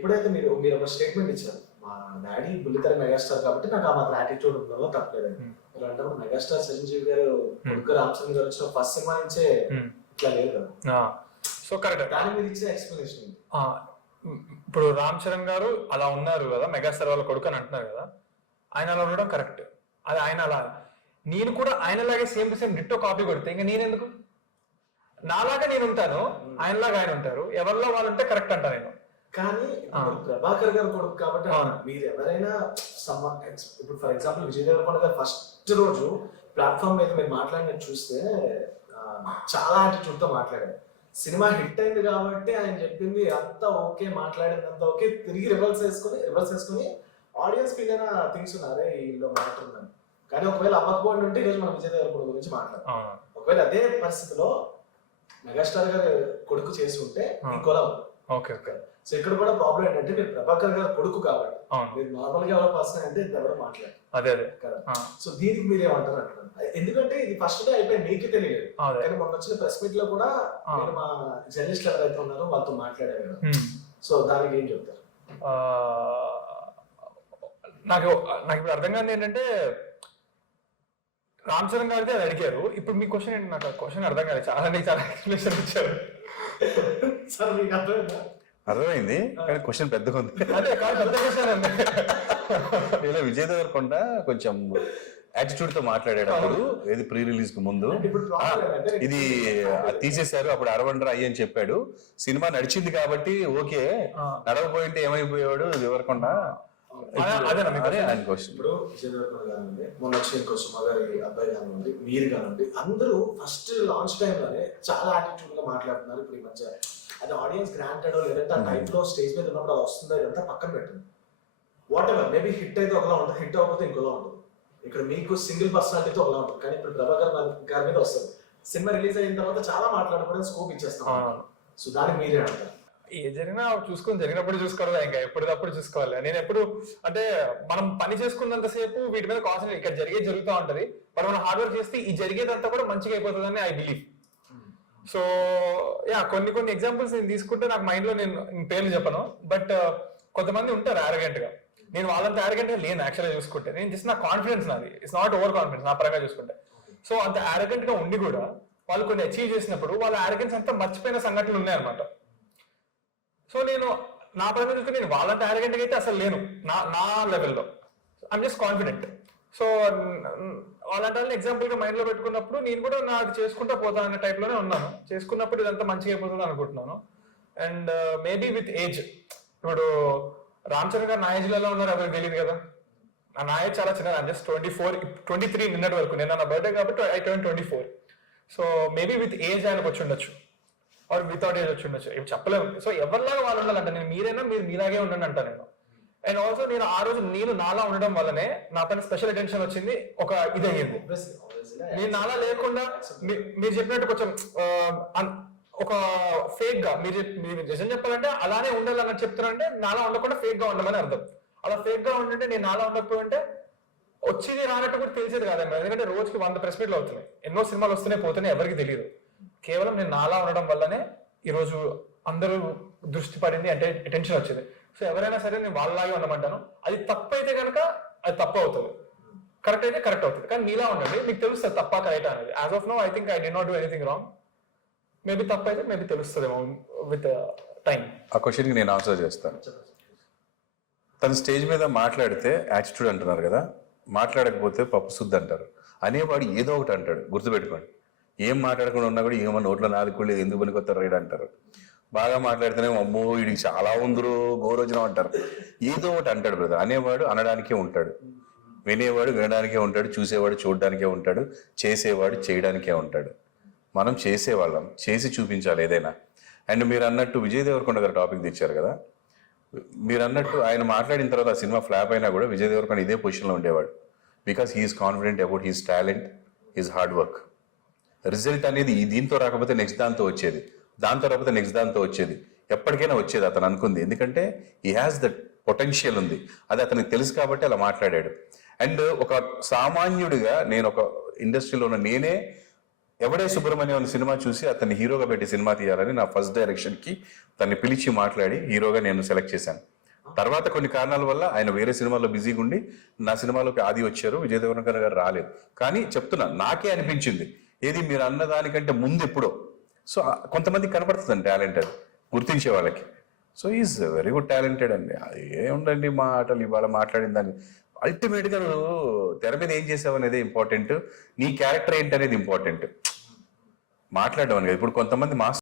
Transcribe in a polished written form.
ఎప్పుడైతే మీరు మీరు ఒక స్టేట్మెంట్ ఇచ్చారు, మా డాడీ బుల్లితెర మెగాస్టార్ కాబట్టి నాకు ఆ మాత్రం యాటిట్యూడ్ ఉండడంలో తప్పలేదు. మీరు అంటే మెగాస్టార్ చిరంజీవి గారు కొడుకు రామ్ చరణ్ గారు వచ్చిన ఫస్ట్ సినిమా నుంచే ఇట్లా లేదు కదా. సో కరెక్ట్, దాని మీద ఇచ్చిన ఎక్స్ప్లెనేషన్. ఇప్పుడు రామ్ చరణ్ గారు అలా ఉన్నారు కదా, మెగాస్టార్ వాళ్ళ కొడుకు అని అంటున్నారు కదా, ఆయన అలా ఉండడం కరెక్ట్. అది ఆయన అలా, నేను కూడా ఆయనలాగే same to same ditto copy కొడితే ఇంకా నేనెందుకు? నాలాగా నేను ఉంటాను, ఆయనలాగా ఆయన ఉంటారు, ఎవరిలో వాళ్ళు ఉంటే కరెక్ట్ అంటా నేను. కానీ ప్రభాకర్ గారు కొడుకు కాబట్టి మీరు ఎవరైనా ఇప్పుడు ఫర్ ఎగ్జాంపుల్ విజయ్ దేవరకొండ గారు ఫస్ట్ రోజు ప్లాట్ఫామ్ మీద మీరు మాట్లాడినట్టు చూస్తే చాలా యాటిట్యూడ్ తో మాట్లాడారు. సినిమా హిట్ అయింది కాబట్టి ఆయన చెప్పింది అంతా ఓకే, మాట్లాడింది అంతా ఓకే, తిరిగి రివర్స్ వేసుకుని ఆడియన్స్ కి ఏదైనా థింగ్స్ ఉన్నారే వీళ్ళు మాట్లాడుతున్నాను. కానీ ఒకవేళ అవ్వకపోయి ఉంటే ఈరోజు మనం విజయ్ దేవరకొండ గురించి మాట్లాడతాం. ఒకవేళ అదే పరిస్థితిలో మెగాస్టార్ గారు కొడుకు చేసి ఉంటే ఇంకోలా ఉంది. Okay okay. సో ఇక్కడ కూడా ప్రాబ్లం ఏంటంటే మీరు ప్రభాకర్ గారు కొడుకు కాబట్టి మీరు నార్మల్ గా ఎవరో పర్సన్ అంటే ఎవరో మాట్లాడారు. అదే అదే కదా. సో దీనికి మీరు ఏమంటారు అంటున్నారు? ఎందుకంటే ఇది ఫస్ట్ డే అయిపోయి మీకే తెలియదు, కానీ మొన్న వచ్చిన ప్రెస్ మీట్ లో కూడా మీరు మా జర్నలిస్టులు ఎవరైతే ఉన్నారో వాళ్ళతో మాట్లాడారు కదా. సో దానికి ఏం చెప్తారు? నాకు ఇప్పుడు అర్థం కాదు ఏంటంటే, రామ్ చరణ్ గారికి అది అడిగారు. ఇప్పుడు మీ క్వశ్చన్ ఏంటి? నాకు క్వశ్చన్ అర్థం కాదు. చాలా ఎక్స్ప్లెనేషన్ ఇచ్చారు. సార్ మీకు అర్థమైందా? అర్థమైంది, కానీ క్వశ్చన్ పెద్దగా ఉంది. అదే కాదు, పెద్ద క్వశ్చన్ అండి. ఇలా విజయ్ దేవరకొండ కొంచెం యాటిట్యూడ్ తో మాట్లాడేటప్పుడు, ఏది ప్రీ రిలీజ్ కు ముందు ఇది తీసేశారు, అప్పుడు అరవండర్ అయ్యి అని చెప్పాడు. సినిమా నడిచింది కాబట్టి ఓకే, నడవపోయింటే ఏమైపోయాడు దేవరకొండ. ఇప్పుడు విజయ్ దేవరకొండ కానివ్వండి, మొన్న వచ్చిన ఇంకో సుమా గారి అబ్బాయి కానివ్వండి, మీరు కానివ్వండి, అందరూ ఫస్ట్ లాంచ్ టైమ్ లోనే చాలా యాటిట్యూడ్ గా మాట్లాడుతున్నారు. ఇప్పుడు ఈ మధ్య అది ఆడియన్స్ గ్రాంటెడ్ లేదంటే ఆ టైప్ లో స్టేజ్ మీద ఉన్నప్పుడు అది వస్తుందో ఇదంతా పక్కన పెట్టండి. వాట్ ఎవర్ మేబీ హిట్ అయితే ఒకలా ఉంటుంది, హిట్ అవ్వకపోతే ఇంకోలా ఉంటుంది. ఇక్కడ మీకు సింగిల్ పర్సనాలిటీతో ఒకలా ఉంటుంది. కానీ ఇప్పుడు ప్రభాకర్ గారి మీద వస్తుంది, సినిమా రిలీజ్ అయిన తర్వాత చాలా మాట్లాడుకోవడానికి స్కోప్ ఇచ్చేస్తాం. సో దానికి మీరే అంటారు? ఏ జరిగినా చూసుకొని జరిగినప్పుడు చూసుకోవాలి, ఇంకా ఎప్పటికప్పుడు చూసుకోవాలి. నేను ఎప్పుడు అంటే మనం పని చేసుకున్నంతసేపు వీటి మీద కాన్సన్ట్రేట్, ఇక్కడ జరిగేది జరుగుతూ ఉంటది, బట్ మనం హార్డ్ వర్క్ చేస్తే ఈ జరిగేదంతా కూడా మంచిగా అయిపోతుందని ఐ బిలీవ్. సో కొన్ని ఎగ్జాంపుల్స్ నేను తీసుకుంటే నాకు మైండ్ లో, నేను పేర్లు చెప్పను, బట్ కొంతమంది ఉంటారు ఆరోగెంట్ గా. నేను వాళ్ళంత ఆరోగెంట్ గా లేను యాక్చువల్గా చూసుకుంటే. నేను జస్ట్ నా కాన్ఫిడెన్స్ నాది, ఇట్స్ నాట్ ఓవర్ కాన్ఫిడెన్స్ నా పరంగా చూసుకుంటే. సో అంత ఆరోగెంట్ గా ఉండి కూడా వాళ్ళు కొన్ని అచీవ్ చేసినప్పుడు వాళ్ళ ఆరోగెన్స్ అంతా మర్చిపోయిన సంఘటనలు ఉన్నాయన్నమాట. సో నేను నా పరంగా చూసుకుంటే నేను వాళ్ళంత ఆరోగెంట్ గా అయితే అసలు లేను నా లెవెల్లో. I'm just confident. సో అలాంటి వాళ్ళని ఎగ్జాంపుల్ గా మైండ్ లో పెట్టుకున్నప్పుడు నేను కూడా నాకు చేసుకుంటా పోతాను అనే టైప్ లోనే ఉన్నాను. చేసుకున్నప్పుడు ఇదంతా మంచిగా అయిపోతుంది అనుకుంటున్నాను. అండ్ మేబీ విత్ ఏజ్, ఇప్పుడు రామ్ చరణ్ గారు నా ఏజ్ లో ఉన్నారు ఎవరికి తెలియదు కదా. నా ఏజ్ చాలా చిన్నది, జస్ట్ 23 నిన్నటి వరకు. నేను నా బర్త్డే కాబట్టి I turn 24. So maybe with age ఆయనకు వచ్చి ఉండొచ్చు, ఆర్ వితౌట్ ఏజ్ వచ్చి ఉండొచ్చు, ఏం చెప్పలేము. సో ఎవరిలాగా వాళ్ళు ఉండాలంట, నేను మీరైనా మీరు మీలాగే ఉండండి అంట నేను. అండ్ ఆల్సో నేను ఆ రోజు నేను నాలా ఉండడం వల్లనే నా పైన స్పెషల్ అటెన్షన్ వచ్చింది, ఒక ఇది అయ్యింది. నేను నాలా లేకుండా మీరు చెప్పినట్టు కొంచెం ఒక ఫేక్ గా మీరు నిజం చెప్పాలంటే అలానే ఉండాలని చెప్తారంటే నాలా ఉండకుండా ఫేక్ గా ఉండమని అర్థం. అలా ఫేక్ గా ఉండంటే నేను నాలా ఉండకపోయి ఉంటే వచ్చేది రానట్టు కూడా తెలిసేది కాదమ్మా. ఎందుకంటే రోజుకి 100 ప్రెస్ మీట్లు అవుతున్నాయి, ఎన్నో సినిమాలు వస్తున్నాయి పోతున్నాయి, ఎవరికి తెలియదు. కేవలం నేను నాలా ఉండడం వల్లనే ఈరోజు అందరూ దృష్టి పడింది అంటే అటెన్షన్ వచ్చింది. సో ఎవరైనా సరే నేను వాళ్ళలాగే ఉండమంటాను. అది తప్పు అయితే కనుక అది తప్పు అవుతుంది, కరెక్ట్ అయితే కరెక్ట్ అవుతుంది. కానీ మీలా ఉండండి, మీకు తెలుస్తుంది తప్ప కరెక్ట్ అనేది. As of now I think I did not do anything wrong. Maybe తప్పు అయితే మేబీ తెలుస్తుందేమో విత్ టైం. ఆ క్వశ్చన్కి నేను ఆన్సర్ చేస్తాను. తను స్టేజ్ మీద మాట్లాడితే యాటిట్యూడ్ అంటున్నారు కదా, మాట్లాడకపోతే పప్పు శుద్ధి అంటారు. అనేవాడు ఏదో ఒకటి అంటాడు, గుర్తుపెట్టుకోండి. ఏం మాట్లాడకుండా ఉన్నా కూడా ఏమో నోట్లో నాలుగు లేదు, ఎందుకు పనికొస్తారు రైడ్ అంటారు. బాగా మాట్లాడితేనే అమ్మో వీడికి చాలా ఉందరు గౌరవజనం అంటారు. ఏదో ఒకటి అంటాడు బ్రదర్. అనేవాడు అనడానికే ఉంటాడు, వినేవాడు వినడానికే ఉంటాడు, చూసేవాడు చూడడానికే ఉంటాడు, చేసేవాడు చేయడానికే ఉంటాడు. మనం చేసేవాళ్ళం, చేసి చూపించాలి ఏదైనా. అండ్ మీరు అన్నట్టు విజయ్ దేవరకొండ గారు టాపిక్ తెచ్చారు కదా, మీరు అన్నట్టు ఆయన మాట్లాడిన తర్వాత ఆ సినిమా ఫ్లాప్ అయినా కూడా విజయ్ దేవరకొండ ఇదే పొజిషన్లో ఉండేవాడు. Because he's confident about his talent, his hard work. Result అనేది దీంతో రాకపోతే నెక్స్ట్ దాంతో వచ్చేది, దాంతో రాకపోతే నెక్స్ట్ దాంతో వచ్చేది, ఎప్పటికైనా వచ్చేది అతను అనుకుంది. ఎందుకంటే హీ హ్యాస్ దట్ పొటెన్షియల్ ఉంది, అది అతనికి తెలుసు కాబట్టి అలా మాట్లాడాడు. అండ్ ఒక సామాన్యుడిగా నేను ఒక ఇండస్ట్రీలో ఉన్న నేనే ఎవడే సుబ్రహ్మణ్యం అనే సినిమా చూసి అతన్ని హీరోగా పెట్టి సినిమా తీయాలని నా ఫస్ట్ డైరెక్షన్ కి తన్ని పిలిచి మాట్లాడి హీరోగా నేను సెలెక్ట్ చేశాను. తర్వాత కొన్ని కారణాల వల్ల ఆయన వేరే సినిమాలో బిజీగా ఉండి నా సినిమాలోకి ఆది వచ్చారు, విజయ్ దేవరకొండ గారు రాలేదు. కానీ చెప్తున్నా, నాకే అనిపించింది ఏది మీరు అన్నదానికంటే ముందు ఎప్పుడో. సో కొంతమంది కనపడుతుందండి టాలెంట్, అది గుర్తించే వాళ్ళకి. So is very good talented అండి. అది ఏముండండి మాటలు ఇవాళ మాట్లాడిన దాన్ని అల్టిమేట్ గా నువ్వు తెర మీద ఏం చేసావు అనేది ఇంపార్టెంట్, నీ క్యారెక్టర్ ఏంటి అనేది ఇంపార్టెంట్. మాట్లాడడం అని. ఇప్పుడు కొంతమంది మాస్